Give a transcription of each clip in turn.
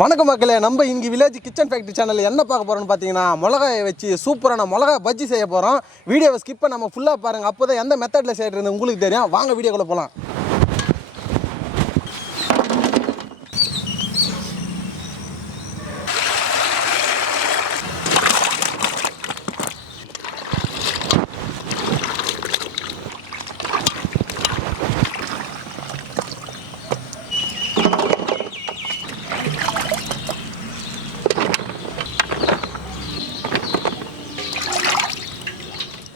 வணக்கம் மக்களே, நம்ம இங்கே வில்லேஜ் கிச்சன் ஃபேக்ட்ரி சேனலில் என்ன பார்க்க போகிறோம்னு பார்த்தீங்கன்னா, மிளகாயை வச்சு சூப்பரான மிளகாய் பஜ்ஜி செய்ய போகிறோம். வீடியோவை ஸ்கிப் பண்ணாமல் ஃபுல்லாக பாருங்கள். அப்போ தான் எந்த மெத்தடில் செய்கிறது உங்களுக்கு தெரியும். வாங்க வீடியோக்குள்ளே போகலாம்.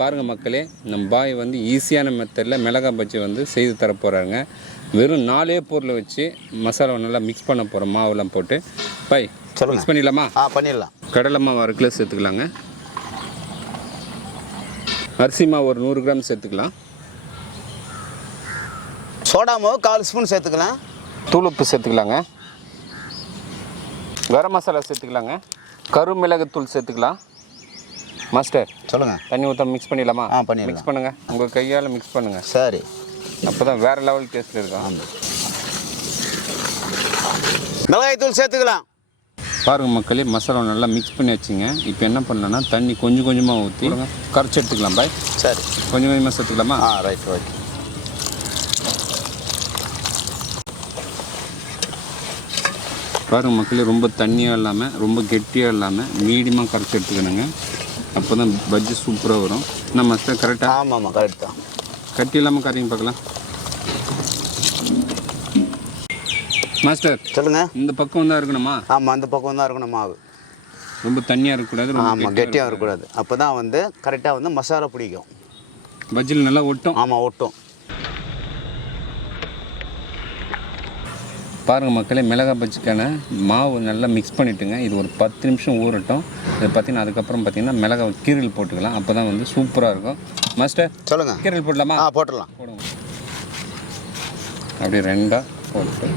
பாருங்கள் மக்களே, நம்ம பாய் வந்து ஈஸியான மெத்தடில் மிளகாய் பஜ்ஜி வந்து செய்து தர போகிறாங்க. வெறும் 4 பொருளை வச்சு மசாலாவை நல்லா மிக்ஸ் பண்ண போகிறோம். மாவெல்லாம் போட்டு பாய் மிக்ஸ் பண்ணிடலாமா? பண்ணிடலாம். கடலை மாவு 1 கிலோ சேர்த்துக்கலாங்க. அரிசி மாவு ஒரு 100 கிராம் சேர்த்துக்கலாம். சோடா மாவு 1/4 ஸ்பூன் சேர்த்துக்கலாம். தூள் உப்பு சேர்த்துக்கலாங்க. கரம் மசாலா சேர்த்துக்கலாங்க. கருமிளகுத்தூள் சேர்த்துக்கலாம். மாஸ்டர் சொல்லுங்கள். தண்ணி ஊற்ற மிக்ஸ் பண்ணிடலாமா? பண்ணிடலாம். மிக்ஸ் பண்ணுங்கள், உங்கள் கையால் மிக்ஸ் பண்ணுங்கள். சரி, அப்போ தான் வேறு லெவல் டேஸ்ட்டில் இருக்கும். மிளகாய் தூள் சேர்த்துக்கலாம். பாருங்கள் மக்களே, மசாலா நல்லா மிக்ஸ் பண்ணி வச்சுங்க. இப்போ என்ன பண்ணலான்னா தண்ணி கொஞ்சம் கொஞ்சமாக ஊற்றி கரைச்சி எடுத்துக்கலாம் பாய். சரி, கொஞ்சம் கொஞ்சமாக சேர்த்துக்கலாமா? Right right. பாருங்கள் மக்களே, ரொம்ப தண்ணியாக இல்லாமல் ரொம்ப கெட்டியாக இல்லாமல் மீடியமாக கரைச்சி எடுத்துக்கணுங்க. அப்போ தான் பஜ்ஜி சூப்பராக வரும். என்ன மாஸ்டர் கரெக்டாக? ஆமாம் கரெக்ட் தான். கட்டி இல்லாமல் கரைங்க பார்க்கலாம். மாஸ்டர் சொல்லுங்கள். இந்த பக்கம் தான் இருக்கணுமா? ஆமாம், அந்த பக்கம் தான் இருக்கணும் மாவு. ரொம்ப தண்ணியாக இருக்கக்கூடாது. ஆமாம், கெட்டியாக இருக்கக்கூடாது. அப்போ தான் வந்து கரெக்டாக வந்து மசாலா பிடிக்கும். பஜ்ஜியில் நல்லா ஒட்டும். ஆமாம், ஒட்டும். பாருங்கள் மக்களே, மிளகாய் பஜ்ஜிக்கான மாவு நல்லா மிக்ஸ் பண்ணிவிட்டுங்க. இது ஒரு 10 நிமிஷம் ஊறட்டும். இது பார்த்திங்கன்னா அதுக்கப்புறம் பார்த்திங்கன்னா மிளகாய் கீரல் போட்டுக்கலாம். அப்போ தான் வந்து சூப்பராக இருக்கும். மாஸ்டர் சொல்லுங்கள். கீரல் போடலாமா? போட்டுடலாம். போடுங்க. அப்படியே 2 போட்டு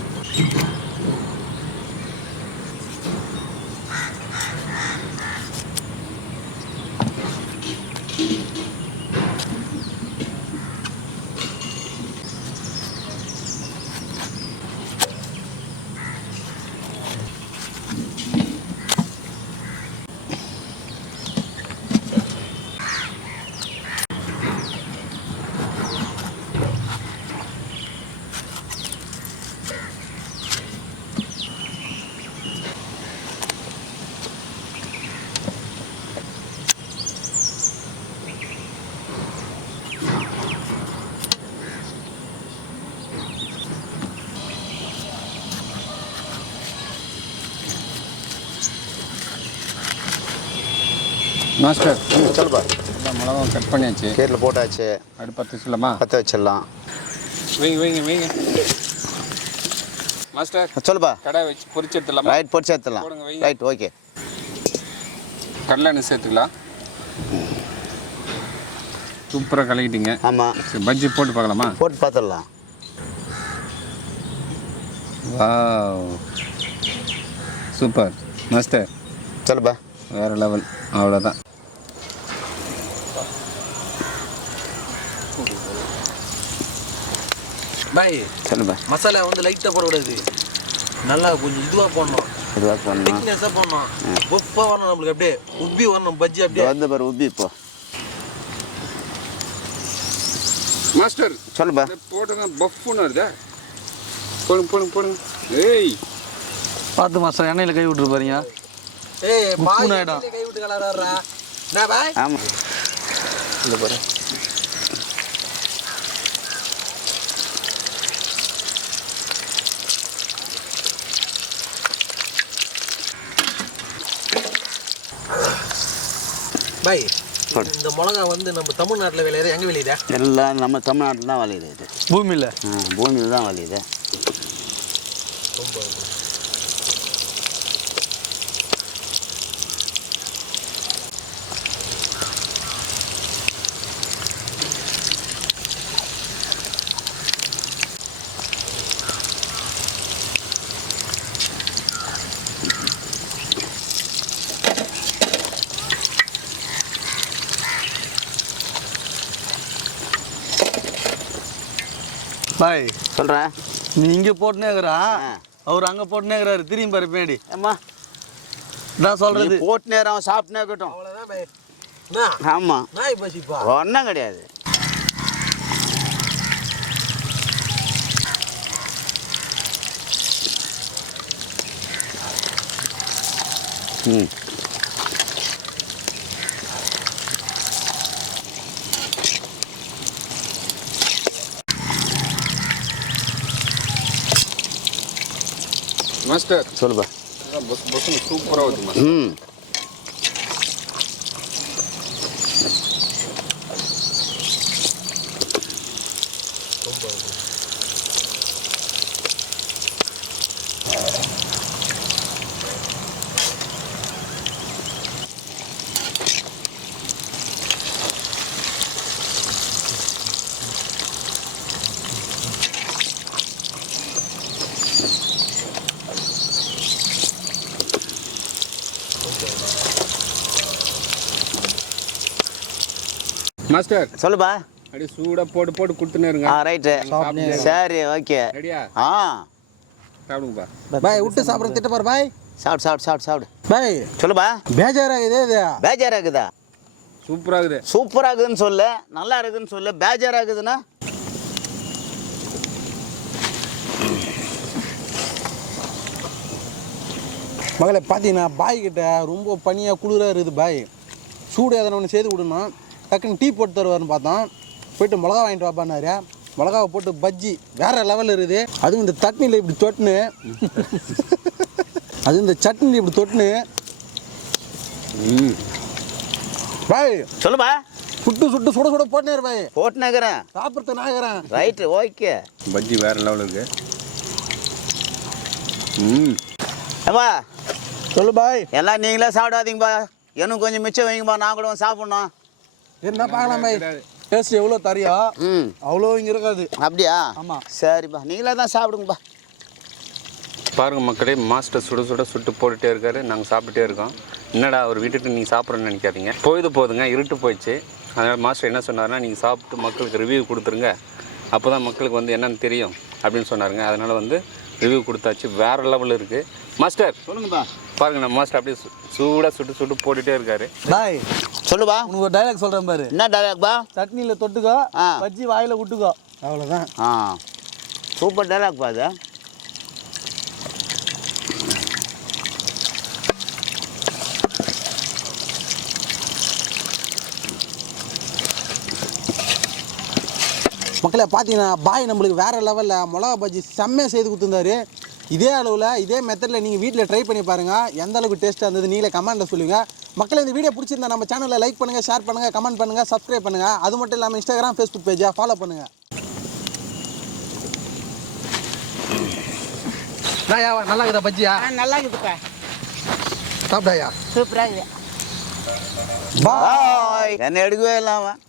மாஸ்டர் சொல்லுப்பா. எல்லாம் மிளகாய் கட் பண்ணியாச்சு. கீரில் போட்டாச்சு. அடுப்பு பற்ற வச்சுலாமா? பற்ற வச்சிடலாம். வைங்க மாஸ்டர். சொல்லுப்பா. கடாய் வச்சு பொரிச்சு எடுத்துடலாமா? ரைட், பொரிச்சு எடுத்துடலாம். Right, okay. கடலை எண்ணெய் சேர்த்துக்கலாம். சூப்பராக கலக்கிட்டீங்க. ஆமாம். சரி, பஜ்ஜி போட்டு பார்க்கலாமா? போட்டு பார்த்துடலாம். Wow, super master. சொல்லுப்பா. வேறு லெவல். அவ்வளோதான். பாய் சொல்லுப்பா. மசாலா வந்து லைட்டாக போடக்கூடாது, நல்லா கொஞ்சம் இதுவாக போடணும். இதுவாக போடணும். திக்னஸாக போடணும். பொஃபாக வரணும். நம்மளுக்கு அப்படியே உப்பி வரணும் பஜ்ஜி. அப்படியே வந்து பாரு உப்பி. இப்போ மாஸ்டர் சொல்லுப்பா. போட்டுங்க, பஃப்னு வருதா? போடுங்க. ஏய் பார்த்து மாஸ்டர், எண்ணெயில் கை விட்டுரு பாருங்க. கை விட்டு கலர்றா. என்ன பாய்? ஆமாம், இல்லை பாரு. பாய், இந்த மிளகா வந்து நம்ம தமிழ்நாட்டில் விளையுது. எங்கே விளையுதா? எல்லாம் நம்ம தமிழ்நாட்டில் தான் விளையுது. இது பூமியில் பூமியில் தான் விளையுது. பாய் சொல்கிறேன். நீ இங்கே போட்டுனே இருக்கிறான். அவர் அங்கே போட்டுனேங்கிறாரு திரும்பி பாரு பின்னாடி ஏம்மா நான் சொல்கிறது போட்டு நேரம் அவன் சாப்பிட்டுனே இருக்கட்டும். அவ்வளோதான் பாய். ஆமாம் நாய் பசிப்பா. ஒன்றும் கிடையாது. ம் மாஸ்டர் சொல்லுப்பா. பஸ் சூப்பராக வருது மாஸ்டர். ம் மாஸ்டர் சொல்லுப்பா. அப்படியே சூடாக போட்டு போட்டு கொடுத்துனே இருங்க. ரைட்டு. சரி ஓகே. ரெடியா? ஆ சாப்பிடுங்கப்பா. பாய் விட்டு சாப்பிட்றது திட்ட பாரு பாய். சாப்பிடு. பாய் சொல்லுப்பா. பேஜாராகுதே இது. பேஜாரா இருக்குதா? சூப்பராக இருக்குது. சூப்பராக இருக்குதுன்னு சொல்லு, நல்லா இருக்குதுன்னு சொல்லு. பேஜாரா இருக்குதுன்னா மகளே பார்த்தீங்கன்னா பாய் கிட்ட ரொம்ப பனியாக குளிராக இருக்குது பாய். சூடு எதனா ஒன்று செய்து விடணும். டக்குன்னு டீ போட்டு தருவார்னு பார்த்தோம். போயிட்டு மிளகா வாங்கிட்டு வாப்பான்னாரு. மிளகாவை போட்டு பஜ்ஜி வேறு லெவலில் இருக்குது. அதுவும் இந்த சட்னியில் இப்படி தொட்டுன்னு அது இந்த சட்னியில் இப்படி தொட்டுன்னு பாய் சொல்லுப்பா. சுட்டு சுட சுட போட்டுனே பாய். போட்டுனேக்கிறேன். சாப்பிட்றது நாகிறேன். Right okay. பஜ்ஜி வேறு லெவலில் இருக்கு. ஏப்பா சொல்லு பாய். எல்லாம் நீங்களே சாப்பிடாதீங்கப்பா. எனக்கு கொஞ்சம் மிச்சம் வைங்கப்பா, நான் கூட சாப்பிட்ணும். என்ன பார்க்கலாம் பாய். டேஸ்ட் எவ்வளோ தரியா அவ்வளோ இங்கே இருக்காது. அப்படியா? ஆமாம். சரிப்பா, நீங்களே தான் சாப்பிடுங்கப்பா. பாருங்க மக்களே, மாஸ்டர் சுட்டு போட்டுகிட்டே இருக்காரு. நாங்கள் சாப்பிட்டுட்டே இருக்கோம். என்னடா அவர் விட்டுட்டு நீங்கள் சாப்பிட்றேன்னு நினைக்காதீங்க. போதுங்க, இருட்டு போயிடுச்சு. அதனால் மாஸ்டர் என்ன சொன்னார்னா, நீங்கள் சாப்பிட்டு மக்களுக்கு ரிவ்யூ கொடுத்துருங்க, அப்போ தான் மக்களுக்கு வந்து என்னென்னு தெரியும் அப்படின்னு சொன்னாருங்க. அதனால் வந்து ரிவ்யூ கொடுத்தாச்சு. வேறு லெவலில் இருக்குது. மாஸ்டர் சொல்லுங்கப்பா. பாருங்க, நம்ம மாஸ்டர் அப்படியே சூடாக சுட்டு போட்டுகிட்டே இருக்காரு. பாய் சொல்லுப்பா. உனக்கு ஒரு டைலாக் சொல்கிறேன் பாரு. என்ன டைலாக்பா? சட்னியில் தொட்டுக்கோ, ஆ. பஜ்ஜி வாயில் விட்டுக்கோ, அவ்வளோதான். ஆ சூப்பர் டைலாக்பா அது. மக்களே பார்த்தீங்கன்னா பாய் நம்மளுக்கு வேறு லெவலில் மிளகா பஜ்ஜி செம்மையாக செய்து கொடுத்துருந்தாரு. இதே அளவில் இதே மெத்தடில் நீங்கள் வீட்டில் ட்ரை பண்ணி பாருங்கள். எந்த அளவுக்கு டேஸ்ட்டாக இருந்தது நீங்களே கமெண்ட்டில் சொல்லுங்கள். மக்களே இந்த வீடியோ பிடிச்சிருந்தா நம்ம சேனலில் லைக் பண்ணுங்கள், ஷேர் பண்ணுங்கள், கமெண்ட் பண்ணுங்கள், சப்ஸ்கிரைப் பண்ணுங்கள். அது மட்டும் இல்லாமல் இன்ஸ்டாகிராம், ஃபேஸ்புக் பேஜை ஃபாலோ பண்ணுங்கள். நல்லா இருக்குதா பஜ்ஜியா? நல்லா இருக்குதுப்பா. சாப்பிட்டாயா? சூப்பராக இருக்குது. பாய். என்ன எடுக்கவே இல்லாமல்